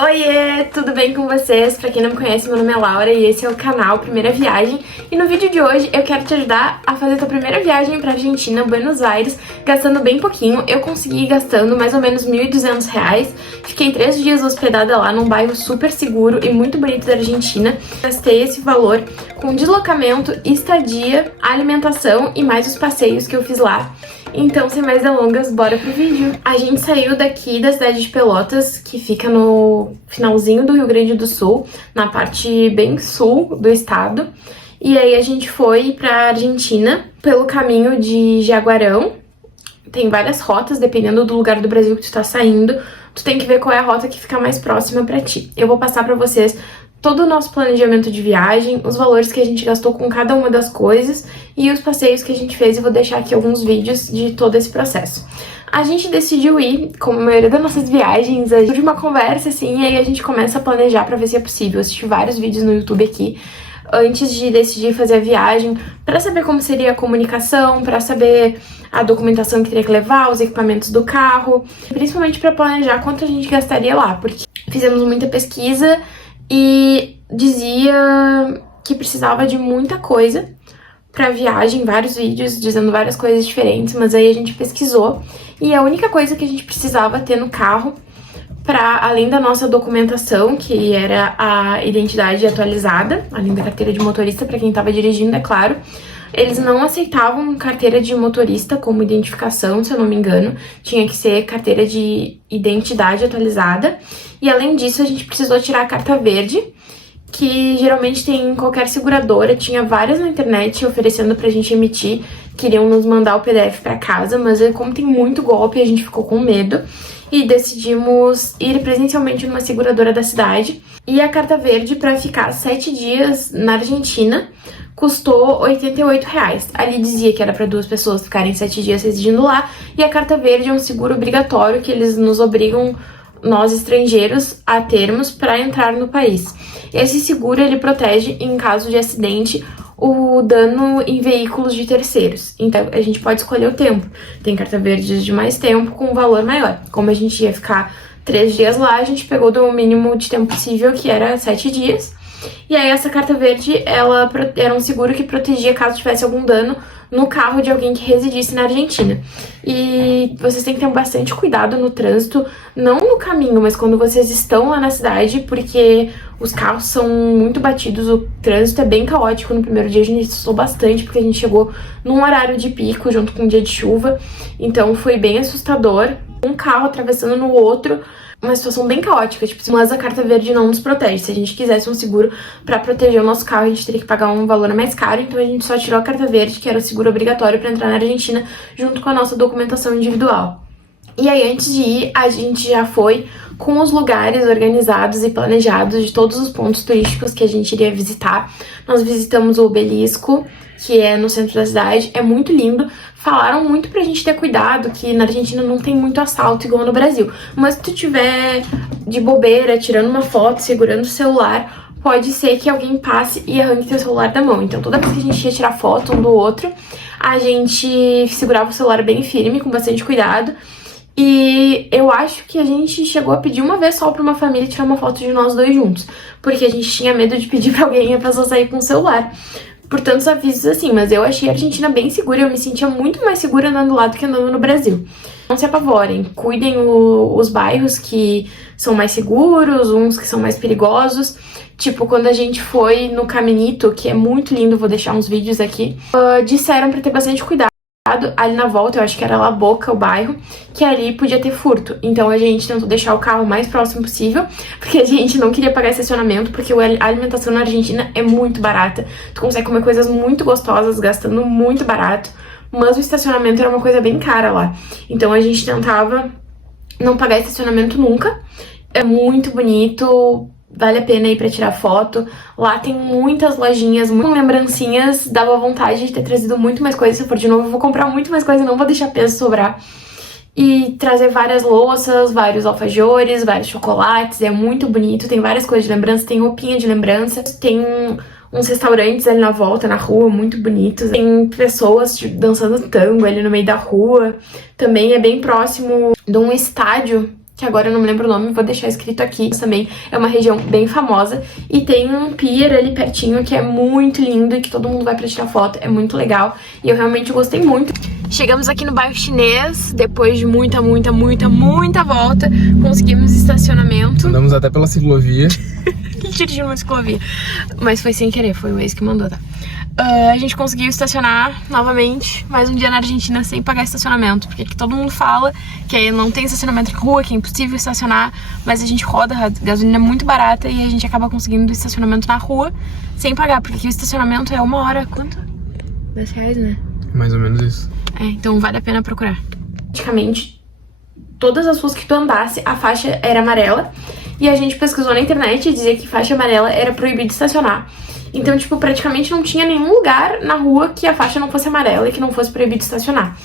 Oiê, tudo bem com vocês? Pra quem não me conhece, meu nome é Laura e esse é o canal Primeira Viagem. E no vídeo de hoje eu quero te ajudar a fazer a tua primeira viagem pra Argentina, Buenos Aires, gastando bem pouquinho. Eu consegui ir gastando mais ou menos R$ 1.200. Fiquei 3 dias hospedada lá num bairro super seguro e muito bonito da Argentina. Gastei esse valor com deslocamento, estadia, alimentação e mais os passeios que eu fiz lá. Então, sem mais delongas, bora pro vídeo. A gente saiu daqui da cidade de Pelotas, que fica no finalzinho do Rio Grande do Sul, na parte bem sul do estado. E aí a gente foi pra Argentina pelo caminho de Jaguarão. Tem várias rotas, dependendo do lugar do Brasil que tu tá saindo. Tu tem que ver qual é a rota que fica mais próxima pra ti. Eu vou passar pra vocês todo o nosso planejamento de viagem, os valores que a gente gastou com cada uma das coisas e os passeios que a gente fez. Eu vou deixar aqui alguns vídeos de todo esse processo. A gente decidiu ir, como a maioria das nossas viagens, de uma conversa assim, e aí a gente começa a planejar pra ver se é possível. Eu assisti vários vídeos no YouTube aqui antes de decidir fazer a viagem, pra saber como seria a comunicação, pra saber a documentação que teria que levar, os equipamentos do carro, principalmente pra planejar quanto a gente gastaria lá, porque fizemos muita pesquisa e dizia que precisava de muita coisa pra viagem, vários vídeos dizendo várias coisas diferentes, mas aí a gente pesquisou e a única coisa que a gente precisava ter no carro, para além da nossa documentação, que era a identidade atualizada, além da carteira de motorista para quem estava dirigindo, é claro, eles não aceitavam carteira de motorista como identificação, se eu não me engano, tinha que ser carteira de identidade atualizada. E além disso, a gente precisou tirar a carta verde, que geralmente tem em qualquer seguradora, tinha várias na internet oferecendo pra gente emitir, queriam nos mandar o PDF pra casa, mas como tem muito golpe, a gente ficou com medo e decidimos ir presencialmente numa seguradora da cidade. E a carta verde para ficar 7 dias na Argentina custou R$ 88. Ali dizia que era para 2 pessoas ficarem 7 dias residindo lá, e a carta verde é um seguro obrigatório que eles nos obrigam, nós estrangeiros, a termos para entrar no país. Esse seguro ele protege em caso de acidente o dano em veículos de terceiros. Então a gente pode escolher o tempo. Tem carta verde de mais tempo com um valor maior. Como a gente ia ficar 3 dias lá, a gente pegou do mínimo de tempo possível, que era 7 dias. E aí essa carta verde, ela era um seguro que protegia caso tivesse algum dano no carro de alguém que residisse na Argentina. E vocês têm que ter bastante cuidado no trânsito, não no caminho, mas quando vocês estão lá na cidade, porque os carros são muito batidos, o trânsito é bem caótico. No primeiro dia a gente assustou bastante, porque a gente chegou num horário de pico, junto com um dia de chuva, então foi bem assustador. Um carro atravessando no outro, uma situação bem caótica, tipo, mas a carta verde não nos protege. Se a gente quisesse um seguro pra proteger o nosso carro, a gente teria que pagar um valor mais caro, então a gente só tirou a carta verde, que era o seguro obrigatório pra entrar na Argentina, junto com a nossa documentação individual. E aí, antes de ir, a gente já foi com os lugares organizados e planejados de todos os pontos turísticos que a gente iria visitar. Nós visitamos o Obelisco, que é no centro da cidade, é muito lindo. Falaram muito pra gente ter cuidado, que na Argentina não tem muito assalto igual no Brasil. Mas se tu tiver de bobeira, tirando uma foto, segurando o celular, pode ser que alguém passe e arranque teu celular da mão. Então toda vez que a gente ia tirar foto um do outro, a gente segurava o celular bem firme, com bastante cuidado. E eu acho que a gente chegou a pedir uma vez só pra uma família tirar uma foto de nós dois juntos, porque a gente tinha medo de pedir pra alguém e a pessoa sair com o celular. Por tantos avisos assim, mas eu achei a Argentina bem segura, eu me sentia muito mais segura andando lá do que andando no Brasil. Não se apavorem, cuidem os bairros que são mais seguros, uns que são mais perigosos. Tipo, quando a gente foi no Caminito, que é muito lindo, vou deixar uns vídeos aqui, disseram pra ter bastante cuidado. Ali na volta, eu acho que era La Boca, o bairro, que ali podia ter furto. Então a gente tentou deixar o carro o mais próximo possível, porque a gente não queria pagar estacionamento, porque a alimentação na Argentina é muito barata. Tu consegue comer coisas muito gostosas, gastando muito barato, mas o estacionamento era uma coisa bem cara lá. Então a gente tentava não pagar estacionamento nunca. É muito bonito, vale a pena ir pra tirar foto. Lá tem muitas lojinhas, muitas lembrancinhas. Dava vontade de ter trazido muito mais coisas. Se eu for de novo, eu vou comprar muito mais coisa, não vou deixar peso sobrar. E trazer várias louças, vários alfajores, vários chocolates. É muito bonito, tem várias coisas de lembrança, tem roupinha de lembrança. Tem uns restaurantes ali na volta, na rua, muito bonitos. Tem pessoas dançando tango ali no meio da rua. Também é bem próximo de um estádio que agora eu não me lembro o nome, vou deixar escrito aqui. Também é uma região bem famosa e tem um pier ali pertinho que é muito lindo e que todo mundo vai pra tirar foto, é muito legal e eu realmente gostei muito. Chegamos aqui no bairro chinês, depois de muita volta, conseguimos estacionamento. Andamos até pela ciclovia. Dirigindo uma ciclovia, mas foi sem querer, foi o ex que mandou, tá? A gente conseguiu estacionar novamente, mais um dia na Argentina sem pagar estacionamento, porque aqui todo mundo fala que aí não tem estacionamento em rua, que é impossível estacionar, mas a gente roda, a gasolina é muito barata e a gente acaba conseguindo estacionamento na rua sem pagar, porque aqui o estacionamento é 1 hora, quanto? R$10, né? Mais ou menos isso. Então vale a pena procurar. Praticamente todas as ruas que tu andasse, a faixa era amarela. E a gente pesquisou na internet e dizia que faixa amarela era proibido estacionar. Então, tipo, praticamente não tinha nenhum lugar na rua que a faixa não fosse amarela e que não fosse proibido estacionar.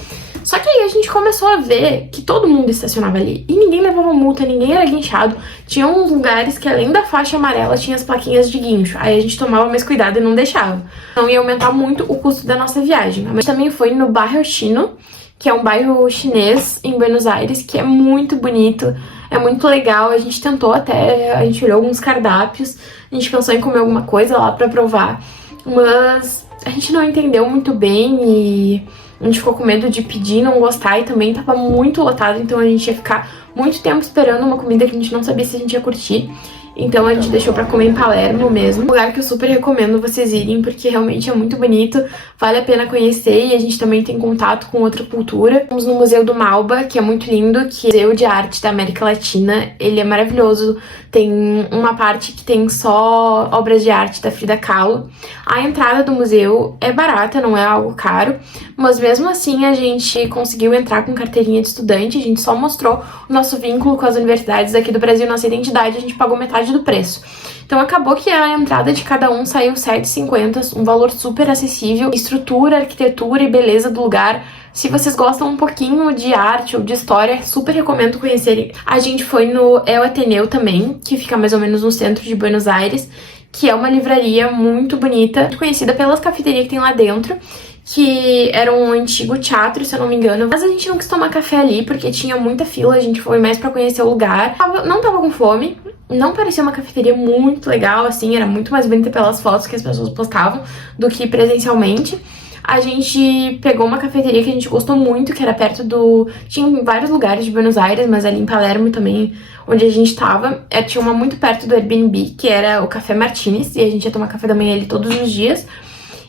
Só que aí a gente começou a ver que todo mundo estacionava ali. E ninguém levava multa, ninguém era guinchado. Tinha uns lugares que além da faixa amarela tinha as plaquinhas de guincho. Aí a gente tomava mais cuidado e não deixava. Então ia aumentar muito o custo da nossa viagem. Mas também foi no bairro Chino, que é um bairro chinês em Buenos Aires, que é muito bonito, é muito legal. A gente tentou até, a gente olhou alguns cardápios, a gente pensou em comer alguma coisa lá pra provar, mas a gente não entendeu muito bem e a gente ficou com medo de pedir, não gostar, e também tava muito lotado, então a gente ia ficar muito tempo esperando uma comida que a gente não sabia se a gente ia curtir. Então a gente deixou pra comer em Palermo mesmo. Um lugar que eu super recomendo vocês irem, porque realmente é muito bonito, vale a pena conhecer e a gente também tem contato com outra cultura. Vamos no Museu do Malba, que é muito lindo, que é o Museu de Arte da América Latina. Ele é maravilhoso, tem uma parte que tem só obras de arte da Frida Kahlo. A entrada do museu é barata, não é algo caro, mas mesmo assim a gente conseguiu entrar com carteirinha de estudante, a gente só mostrou o nosso vínculo com as universidades aqui do Brasil, nossa identidade, a gente pagou metade do preço. Então acabou que a entrada de cada um saiu R$7,50, um valor super acessível. Estrutura, arquitetura e beleza do lugar. Se vocês gostam um pouquinho de arte ou de história, super recomendo conhecerem. A gente foi no El Ateneu também, que fica mais ou menos no centro de Buenos Aires, que é uma livraria muito bonita, muito conhecida pelas cafeterias que tem lá dentro, que era um antigo teatro, se eu não me engano. Mas a gente não quis tomar café ali, porque tinha muita fila, a gente foi mais pra conhecer o lugar. Não tava com fome, não parecia uma cafeteria muito legal, assim, era muito mais bonita pelas fotos que as pessoas postavam do que presencialmente. A gente pegou uma cafeteria que a gente gostou muito, que era perto do... Tinha em vários lugares de Buenos Aires, mas ali em Palermo também, onde a gente tava, tinha uma muito perto do Airbnb, que era o Café Martínez, e a gente ia tomar café da manhã ali todos os dias.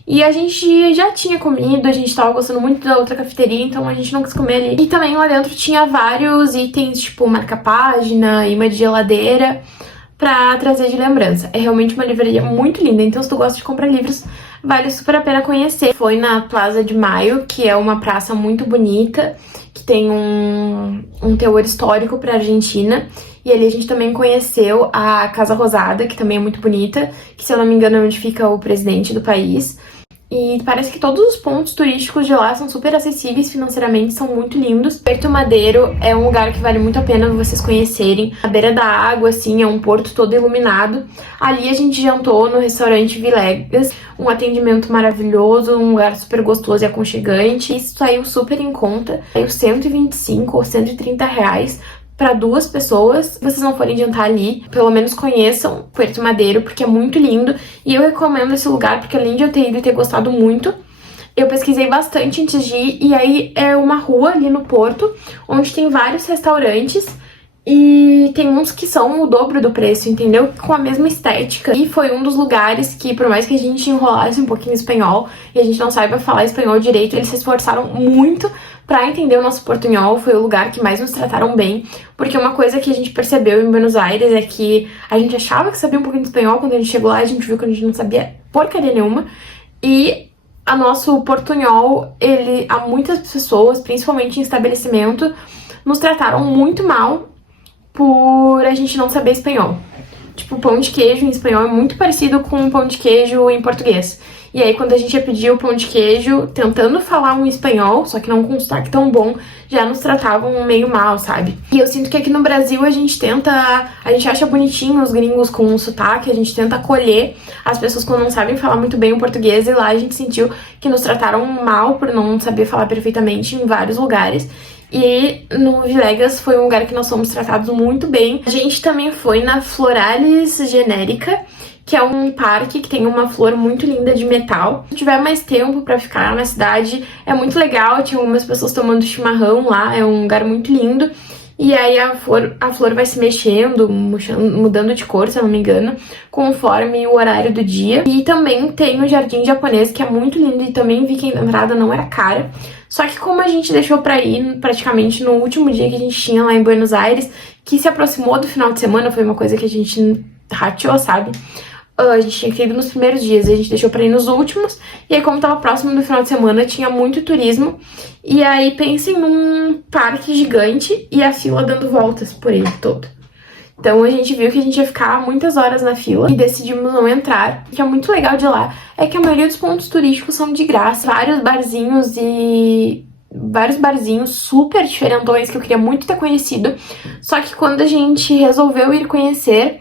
E a gente já tinha comido, a gente tava gostando muito da outra cafeteria, então a gente não quis comer ali. E também lá dentro tinha vários itens, tipo marca-página, imã de geladeira, pra trazer de lembrança. É realmente uma livraria muito linda, então se tu gosta de comprar livros, vale super a pena conhecer. Foi na Plaza de Maio, que é uma praça muito bonita, que tem um teor histórico pra Argentina. E ali a gente também conheceu a Casa Rosada, que também é muito bonita, que se eu não me engano é onde fica o presidente do país. E parece que todos os pontos turísticos de lá são super acessíveis financeiramente, são muito lindos. Puerto Madeiro é um lugar que vale muito a pena vocês conhecerem. À beira da água, assim, é um porto todo iluminado. Ali a gente jantou no restaurante Vilegas, um atendimento maravilhoso, um lugar super gostoso e aconchegante. Isso saiu super em conta, saiu 125 ou 130 reais para 2 pessoas. Se vocês não forem jantar ali, pelo menos conheçam Puerto Madeiro, porque é muito lindo. E eu recomendo esse lugar, porque além de eu ter ido e ter gostado muito, eu pesquisei bastante antes de ir. E aí é uma rua ali no Porto, onde tem vários restaurantes. E tem uns que são o dobro do preço, entendeu? Com a mesma estética. E foi um dos lugares que, por mais que a gente enrolasse um pouquinho espanhol e a gente não saiba falar espanhol direito, eles se esforçaram muito pra entender o nosso portunhol. Foi o lugar que mais nos trataram bem. Porque uma coisa que a gente percebeu em Buenos Aires é que a gente achava que sabia um pouquinho de espanhol. Quando a gente chegou lá, a gente viu que a gente não sabia porcaria nenhuma. E a nosso portunhol, há muitas pessoas, principalmente em estabelecimento, nos trataram muito mal por a gente não saber espanhol. Tipo, pão de queijo em espanhol é muito parecido com pão de queijo em português. E aí, quando a gente ia pedir o pão de queijo, tentando falar um espanhol, só que não com um sotaque tão bom, já nos tratavam meio mal, sabe? E eu sinto que aqui no Brasil a gente acha bonitinho os gringos com um sotaque, a gente tenta acolher as pessoas quando não sabem falar muito bem o português, e lá a gente sentiu que nos trataram mal por não saber falar perfeitamente em vários lugares. E no Vilegas foi um lugar que nós fomos tratados muito bem. A gente também foi na Floralis Genérica, que é um parque que tem uma flor muito linda de metal. Se tiver mais tempo pra ficar na cidade, é muito legal. Tinha algumas pessoas tomando chimarrão lá, é um lugar muito lindo. E aí a flor vai se mexendo, mudando de cor, se eu não me engano, conforme o horário do dia. E também tem o Jardim Japonês, que é muito lindo, e também vi que a entrada não era cara. Só que como a gente deixou pra ir praticamente no último dia que a gente tinha lá em Buenos Aires, que se aproximou do final de semana, foi uma coisa que a gente rateou, sabe? A gente tinha que ter ido nos primeiros dias, a gente deixou pra ir nos últimos. E aí, como tava próximo do final de semana, tinha muito turismo. E aí, pensem num parque gigante e a fila dando voltas por ele todo. Então, a gente viu que a gente ia ficar muitas horas na fila e decidimos não entrar. O que é muito legal de lá é que a maioria dos pontos turísticos são de graça. Vários barzinhos super diferentões que eu queria muito ter conhecido. Só que quando a gente resolveu ir conhecer,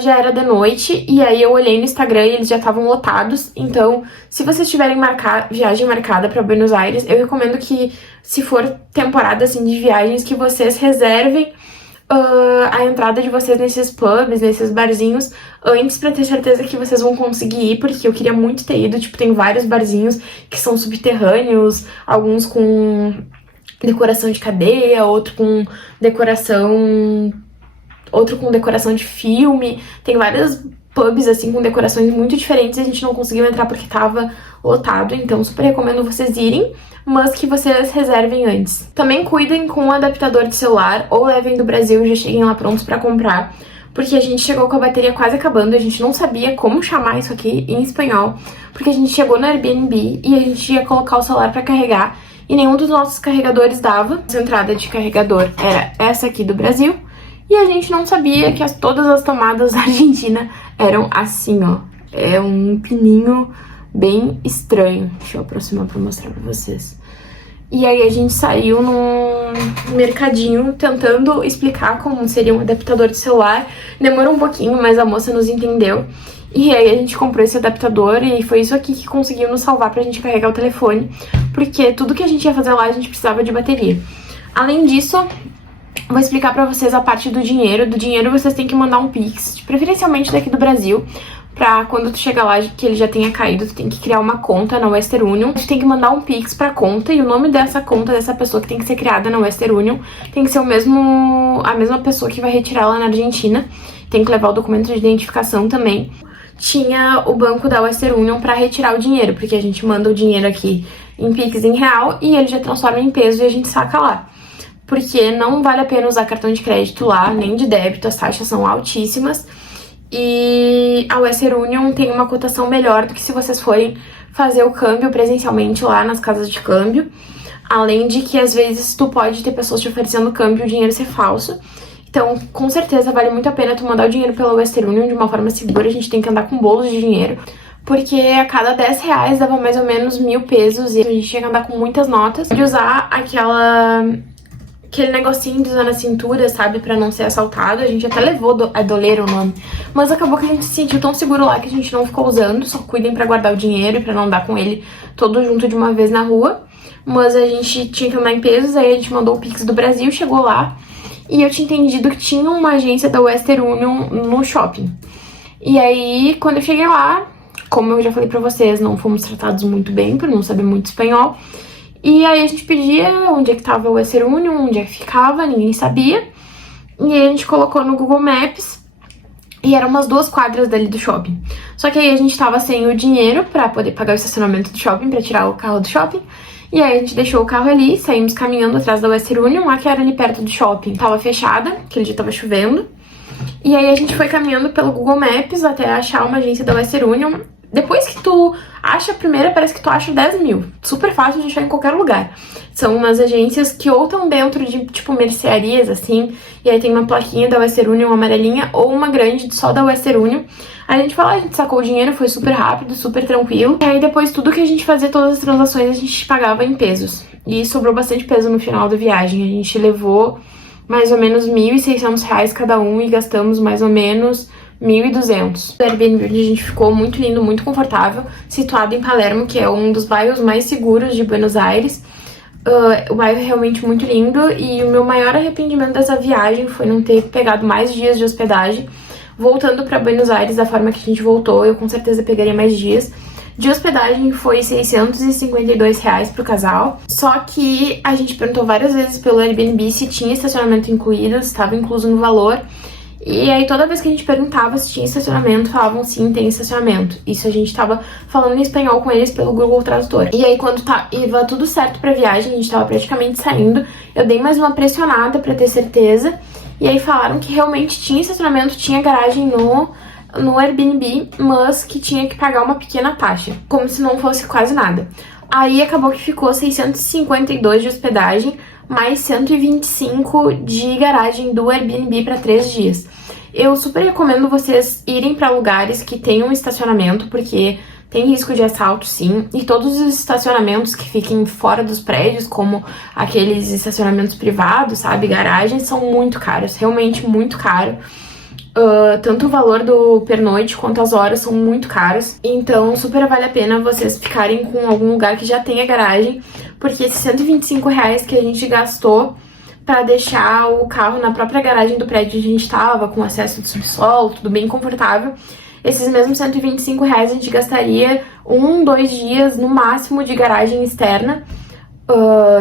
já era de noite, e aí eu olhei no Instagram e eles já estavam lotados. Então, se vocês tiverem viagem marcada para Buenos Aires, eu recomendo que, se for temporada assim de viagens, que vocês reservem a entrada de vocês nesses pubs, nesses barzinhos, antes, pra ter certeza que vocês vão conseguir ir, porque eu queria muito ter ido. Tipo, tem vários barzinhos que são subterrâneos, alguns com decoração de cadeia, outro com decoração de filme. Tem vários pubs, assim, com decorações muito diferentes. A gente não conseguiu entrar porque tava lotado. Então, super recomendo vocês irem, mas que vocês reservem antes. Também cuidem com o adaptador de celular, ou levem do Brasil e já cheguem lá prontos pra comprar. Porque a gente chegou com a bateria quase acabando. A gente não sabia como chamar isso aqui em espanhol. Porque a gente chegou no Airbnb e a gente ia colocar o celular pra carregar. E nenhum dos nossos carregadores dava. Essa entrada de carregador era essa aqui do Brasil. E a gente não sabia que todas as tomadas da Argentina eram assim, ó. É um pininho bem estranho. Deixa eu aproximar pra mostrar pra vocês. E aí a gente saiu num mercadinho tentando explicar como seria um adaptador de celular. Demorou um pouquinho, mas a moça nos entendeu. E aí a gente comprou esse adaptador e foi isso aqui que conseguiu nos salvar pra gente carregar o telefone. Porque tudo que a gente ia fazer lá, a gente precisava de bateria. Além disso, vou explicar pra vocês a parte do dinheiro. Do dinheiro vocês têm que mandar um Pix, preferencialmente daqui do Brasil, pra quando tu chega lá, que ele já tenha caído, tu tem que criar uma conta na Western Union. Tu tem que mandar um Pix pra conta, e o nome dessa conta, dessa pessoa que tem que ser criada na Western Union, tem que ser a mesma pessoa que vai retirar lá na Argentina. Tem que levar o documento de identificação também. Tinha o banco da Western Union pra retirar o dinheiro, porque a gente manda o dinheiro aqui em Pix em real, e ele já transforma em peso e a gente saca lá. Porque não vale a pena usar cartão de crédito lá, nem de débito, as taxas são altíssimas. E a Western Union tem uma cotação melhor do que se vocês forem fazer o câmbio presencialmente lá nas casas de câmbio. Além de que, às vezes, tu pode ter pessoas te oferecendo câmbio e o dinheiro ser falso. Então, com certeza, vale muito a pena tu mandar o dinheiro pela Western Union de uma forma segura. A gente tem que andar com bolos de dinheiro, porque a cada 10 reais dava mais ou menos 1.000 pesos. E a gente tinha que andar com muitas notas. De usar aquele negocinho de usar na cintura, sabe, pra não ser assaltado. A gente até levou a doleira o nome, mas acabou que a gente se sentiu tão seguro lá que a gente não ficou usando. Só cuidem pra guardar o dinheiro e pra não andar com ele todo junto de uma vez na rua. Mas a gente tinha que andar em pesos, aí a gente mandou o Pix do Brasil, chegou lá, e eu tinha entendido que tinha uma agência da Western Union no shopping. E aí, quando eu cheguei lá, como eu já falei pra vocês, não fomos tratados muito bem, por não saber muito espanhol. E aí a gente pedia onde é que tava a Western Union, onde é que ficava, ninguém sabia. E aí a gente colocou no Google Maps e eram umas 2 quadras dali do shopping. Só que aí a gente tava sem o dinheiro pra poder pagar o estacionamento do shopping, pra tirar o carro do shopping. E aí a gente deixou o carro ali, saímos caminhando atrás da Western Union, lá que era ali perto do shopping. Tava fechada, aquele dia tava chovendo. E aí a gente foi caminhando pelo Google Maps até achar uma agência da Western Union. Depois que tu acha a primeira, parece que tu acha 10.000. Super fácil de achar em qualquer lugar. São umas agências que ou estão dentro de, tipo, mercearias, assim, e aí tem uma plaquinha da Western Union amarelinha, ou uma grande só da Western Union. Aí a gente foi lá, a gente sacou o dinheiro, foi super rápido, super tranquilo. E aí depois tudo que a gente fazia, todas as transações, a gente pagava em pesos. E sobrou bastante peso no final da viagem. A gente levou mais ou menos R$1.600 cada um e gastamos mais ou menos 1.200. O Airbnb onde a gente ficou, muito lindo, muito confortável, situado em Palermo, que é um dos bairros mais seguros de Buenos Aires. O bairro é realmente muito lindo e o meu maior arrependimento dessa viagem foi não ter pegado mais dias de hospedagem. Voltando para Buenos Aires da forma que a gente voltou, eu com certeza pegaria mais dias. De hospedagem foi R$652 pro casal, só que a gente perguntou várias vezes pelo Airbnb se tinha estacionamento incluído, se estava incluso no valor. E aí toda vez que a gente perguntava se tinha estacionamento, falavam sim, tem estacionamento. Isso a gente tava falando em espanhol com eles pelo Google Tradutor. E aí quando ia tudo certo pra viagem, a gente tava praticamente saindo, eu dei mais uma pressionada pra ter certeza. E aí falaram que realmente tinha estacionamento, tinha garagem no Airbnb, mas que tinha que pagar uma pequena taxa, como se não fosse quase nada. Aí acabou que ficou 652 de hospedagem, mais 125 de garagem do Airbnb para 3 dias. Eu super recomendo vocês irem para lugares que tenham estacionamento, porque tem risco de assalto sim, e todos os estacionamentos que fiquem fora dos prédios, como aqueles estacionamentos privados, sabe, garagens, são muito caros, realmente muito caro. Tanto o valor do pernoite quanto as horas são muito caros, então super vale a pena vocês ficarem com algum lugar que já tenha garagem, porque esses R$125 que a gente gastou para deixar o carro na própria garagem do prédio onde a gente tava, com acesso do subsolo, tudo bem confortável, esses mesmos R$125 a gente gastaria 2 dias no máximo de garagem externa,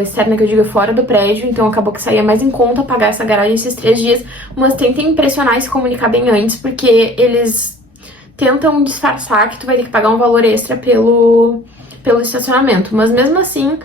externa que eu digo fora do prédio, então acabou que saía mais em conta pagar essa garagem esses 3 dias, mas tentem impressionar e se comunicar bem antes, porque eles tentam disfarçar que tu vai ter que pagar um valor extra pelo estacionamento, mas mesmo assim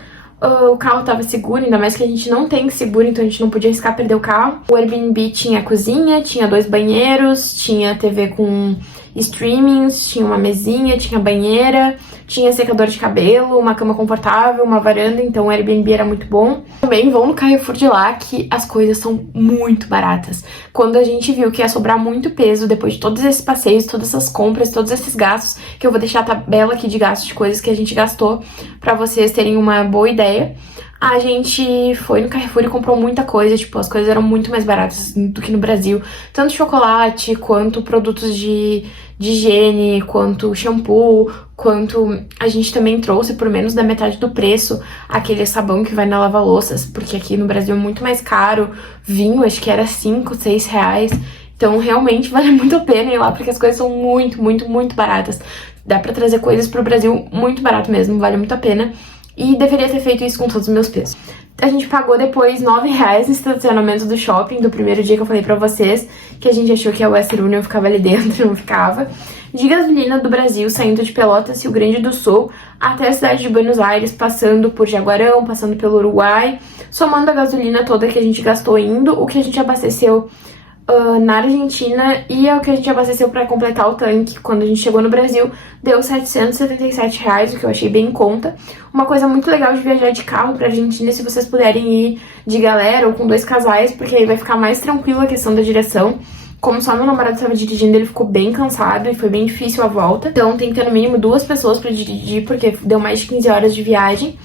o carro tava seguro, ainda mais que a gente não tem seguro, então a gente não podia arriscar perder o carro. O Airbnb tinha cozinha, tinha 2 banheiros, tinha TV com streamings, tinha uma mesinha, tinha banheira, tinha secador de cabelo, uma cama confortável, uma varanda, então o Airbnb era muito bom. Também vão no Carrefour de lá, que as coisas são muito baratas. Quando a gente viu que ia sobrar muito peso depois de todos esses passeios, todas essas compras, todos esses gastos, que eu vou deixar a tabela aqui de gastos de coisas que a gente gastou pra vocês terem uma boa ideia, a gente foi no Carrefour e comprou muita coisa, tipo, as coisas eram muito mais baratas do que no Brasil. Tanto chocolate, quanto produtos de higiene, quanto shampoo, quanto a gente também trouxe por menos da metade do preço aquele sabão que vai na lava-louças, porque aqui no Brasil é muito mais caro. Vinho, acho que era R$5, R$6. Então realmente vale muito a pena ir lá, porque as coisas são muito, muito, muito baratas. Dá pra trazer coisas pro Brasil muito barato mesmo, vale muito a pena. E deveria ter feito isso com todos os meus pesos. A gente pagou depois R$9 no estacionamento do shopping, do primeiro dia que eu falei pra vocês, que a gente achou que a Western Union ficava ali dentro, não ficava. De gasolina do Brasil, saindo de Pelotas, Rio Grande do Sul, até a cidade de Buenos Aires, passando por Jaguarão, passando pelo Uruguai, somando a gasolina toda que a gente gastou indo, o que a gente abasteceu na Argentina e é o que a gente abasteceu para completar o tanque quando a gente chegou no Brasil, deu R$777, o que eu achei bem em conta. Uma coisa muito legal de viajar de carro pra Argentina, se vocês puderem ir de galera ou com 2 casais, porque aí vai ficar mais tranquilo a questão da direção. Como só meu namorado estava dirigindo, ele ficou bem cansado e foi bem difícil a volta. Então tem que ter no mínimo 2 pessoas pra dirigir, porque deu mais de 15 horas de viagem.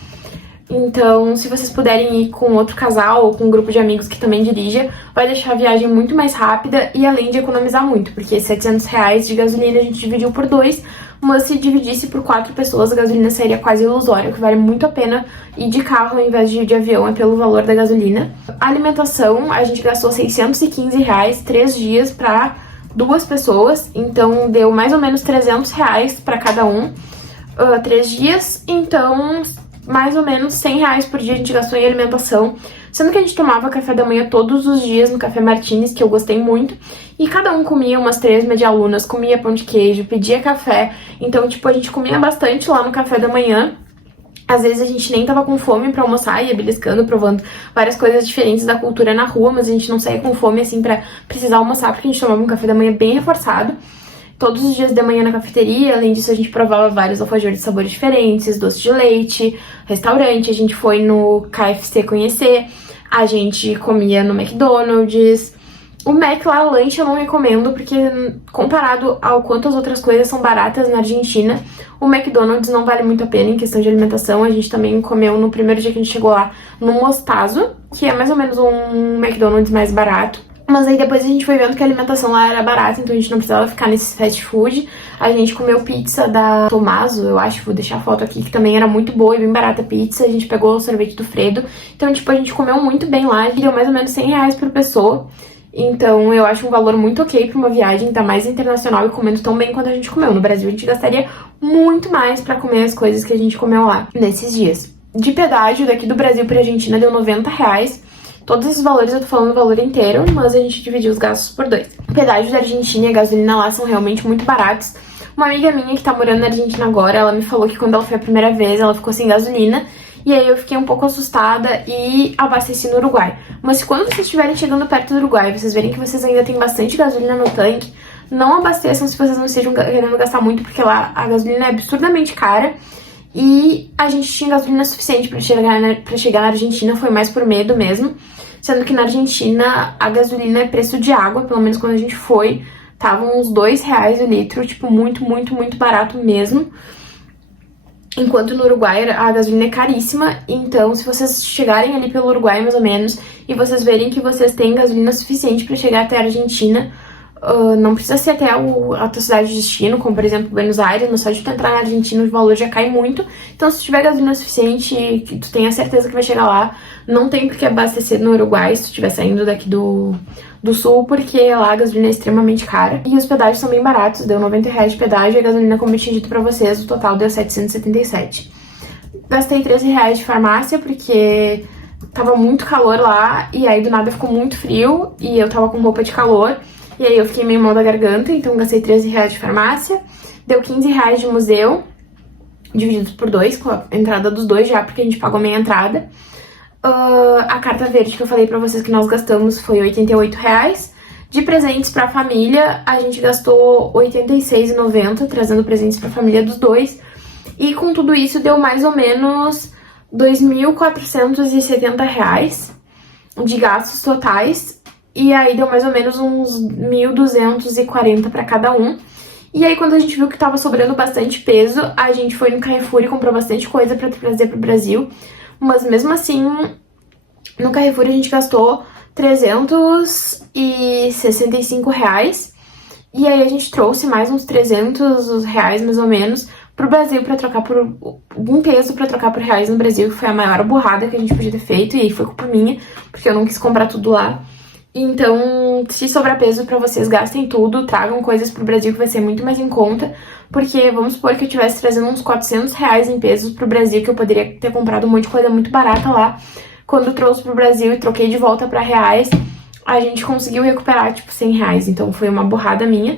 Então, se vocês puderem ir com outro casal ou com um grupo de amigos que também dirija, vai deixar a viagem muito mais rápida e além de economizar muito, porque R$700 de gasolina a gente dividiu por 2, mas se dividisse por 4 pessoas, a gasolina seria quase ilusória, o que vale muito a pena ir de carro ao invés de ir de avião, é pelo valor da gasolina. A alimentação, a gente gastou R$615, 3 dias para 2 pessoas, então deu mais ou menos R$300 para cada um, 3 dias, então mais ou menos R$100 por dia a gente gastou em alimentação, sendo que a gente tomava café da manhã todos os dias no Café Martins, que eu gostei muito, e cada um comia umas 3 medialunas, comia pão de queijo, pedia café, então, tipo, a gente comia bastante lá no café da manhã. Às vezes a gente nem tava com fome pra almoçar, ia beliscando, provando várias coisas diferentes da cultura na rua, mas a gente não saía com fome, assim, pra precisar almoçar, porque a gente tomava um café da manhã bem reforçado. Todos os dias de manhã na cafeteria, além disso a gente provava vários alfajores de sabores diferentes, doce de leite, restaurante, a gente foi no KFC conhecer, a gente comia no McDonald's. O Mac lá, lanche, eu não recomendo, porque comparado ao quanto as outras coisas são baratas na Argentina, o McDonald's não vale muito a pena em questão de alimentação. A gente também comeu no primeiro dia que a gente chegou lá no Mostazo, que é mais ou menos um McDonald's mais barato. Mas aí depois a gente foi vendo que a alimentação lá era barata, então a gente não precisava ficar nesse fast food. A gente comeu pizza da Tommaso, eu acho, vou deixar a foto aqui, que também era muito boa e bem barata a pizza. A gente pegou o sorvete do Fredo. Então, tipo, a gente comeu muito bem lá e deu mais ou menos 100 reais por pessoa. Então, eu acho um valor muito ok pra uma viagem, ainda mais internacional e comendo tão bem quanto a gente comeu. No Brasil, a gente gastaria muito mais pra comer as coisas que a gente comeu lá nesses dias. De pedágio, daqui do Brasil pra Argentina, deu 90 reais. Todos esses valores eu tô falando o valor inteiro, mas a gente dividiu os gastos por 2. O pedágio da Argentina e a gasolina lá são realmente muito baratos. Uma amiga minha que tá morando na Argentina agora, ela me falou que quando ela foi a primeira vez, ela ficou sem gasolina. E aí eu fiquei um pouco assustada e abasteci no Uruguai. Mas quando vocês estiverem chegando perto do Uruguai, vocês verem que vocês ainda têm bastante gasolina no tanque, não abasteçam se vocês não estejam querendo gastar muito, porque lá a gasolina é absurdamente cara. E a gente tinha gasolina suficiente pra chegar na Argentina, foi mais por medo mesmo. Sendo que na Argentina a gasolina é preço de água, pelo menos quando a gente foi, tava uns 2 reais o litro, tipo, muito, muito, muito barato mesmo. Enquanto no Uruguai a gasolina é caríssima, então se vocês chegarem ali pelo Uruguai mais ou menos, e vocês verem que vocês têm gasolina suficiente pra chegar até a Argentina, não precisa ser até a tua cidade de destino, como por exemplo Buenos Aires, mas só de tu entrar na Argentina o valor já cai muito. Então se tiver gasolina suficiente e que tu tenha certeza que vai chegar lá, não tem por que abastecer no Uruguai se tu estiver saindo daqui do sul, porque lá a gasolina é extremamente cara. E os pedágios são bem baratos, deu 90 reais de pedágio e a gasolina, como eu tinha dito pra vocês, o total deu 777. Gastei 13 reais de farmácia porque tava muito calor lá e aí do nada ficou muito frio e eu tava com roupa de calor. E aí eu fiquei meio mal da garganta, então gastei 13 reais de farmácia. Deu 15 reais de museu, divididos por 2, com a entrada dos dois já, porque a gente pagou meia entrada. A carta verde que eu falei pra vocês que nós gastamos foi 88 reais. De presentes pra família, a gente gastou 86,90, trazendo presentes pra família dos dois. E com tudo isso deu mais ou menos 2.470 reais de gastos totais. E aí deu mais ou menos uns 1.240 pra cada um. E aí quando a gente viu que tava sobrando bastante peso, a gente foi no Carrefour e comprou bastante coisa pra trazer pro Brasil. Mas mesmo assim, no Carrefour a gente gastou 365 reais. E aí a gente trouxe mais uns 300 reais mais ou menos pro Brasil pra trocar por algum peso pra trocar por reais no Brasil, que foi a maior burrada que a gente podia ter feito. E aí foi culpa minha, porque eu não quis comprar tudo lá. Então, se sobrar peso pra vocês, gastem tudo, tragam coisas pro Brasil que vai ser muito mais em conta, porque vamos supor que eu estivesse trazendo uns 400 reais em pesos pro Brasil, que eu poderia ter comprado um monte de coisa muito barata lá. Quando eu trouxe pro Brasil e troquei de volta pra reais, a gente conseguiu recuperar, tipo, 100 reais, então foi uma burrada minha.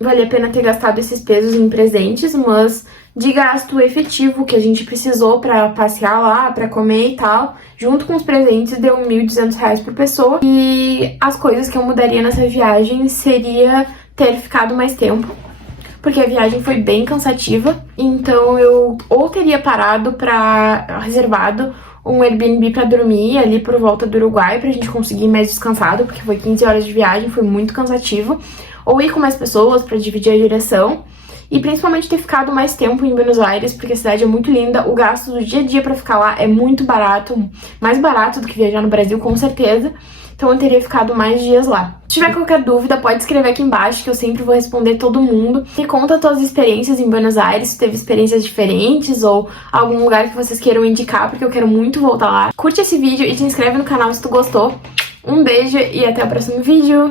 Valia a pena ter gastado esses pesos em presentes, mas de gasto efetivo que a gente precisou pra passear lá, pra comer e tal, junto com os presentes, deu 1.200 reais por pessoa. E as coisas que eu mudaria nessa viagem seria ter ficado mais tempo, porque a viagem foi bem cansativa. Então eu ou teria parado reservado um Airbnb pra dormir ali por volta do Uruguai, pra gente conseguir ir mais descansado, porque foi 15 horas de viagem, foi muito cansativo. Ou ir com mais pessoas pra dividir a direção. E principalmente ter ficado mais tempo em Buenos Aires, porque a cidade é muito linda. O gasto do dia a dia pra ficar lá é muito barato, mais barato do que viajar no Brasil, com certeza. Então eu teria ficado mais dias lá. Se tiver qualquer dúvida, pode escrever aqui embaixo, que eu sempre vou responder todo mundo. Me conta tuas experiências em Buenos Aires, se teve experiências diferentes ou algum lugar que vocês queiram indicar, porque eu quero muito voltar lá. Curte esse vídeo e te inscreve no canal se tu gostou. Um beijo e até o próximo vídeo.